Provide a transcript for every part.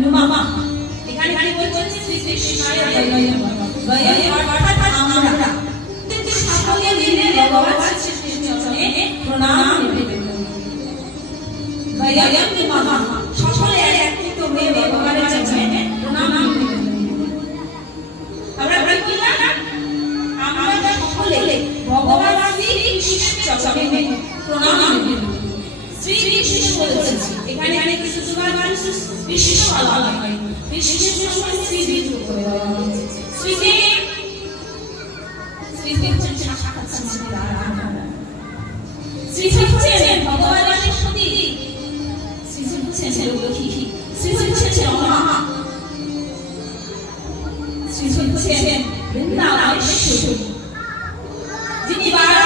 নুমামা এখানে কি বলছে শ্রী শ্রী শ্রী অর্থাৎ আমরা সকলে মিলে ভগবান শ্রী শ্রীচরণে প্রণাম বয়ম নুমামা সকলে একত্রিত হয়ে ভগবানের চরণে প্রণাম আমরা কি না আমরা সকলে ভগবান শ্রী কৃষ্ণের চরণে প্রণাম শ্রী দেওয়া হয়েছে। শ্রীকে শ্রীকে হচ্ছেন সাক্ষাৎ সচ্চিদানন্দ শ্রী হচ্ছেন ভগবানের সতী। শ্রী শ্রী হচ্ছেন মহা। শ্রী হচ্ছেন বৃন্দাবনেশ্বরী যিনি বারবার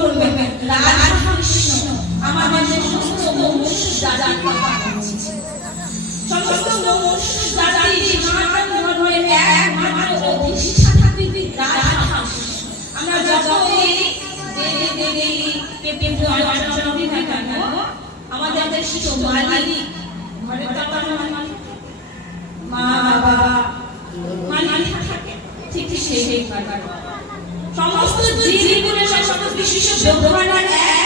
করবেন রাধা কৃষ্ণ আমাদের সমস্ত মনুষ্য জাতি সমস্ত মনুষ্য জাতি সনাতন ধর্মের একমাত্র অধিষ্ঠা থাকবে আমরা যতই দেবী দেবী কে কেন্দ্র অর্চনা আমাদের শিশু মালিক। ঘরে তো মা বাবা, মালিক থাকে। ঠিক সেই সেই সমস্ত জীবনের সমস্ত বিশিষ্ট একমাত্র অধিনায়ক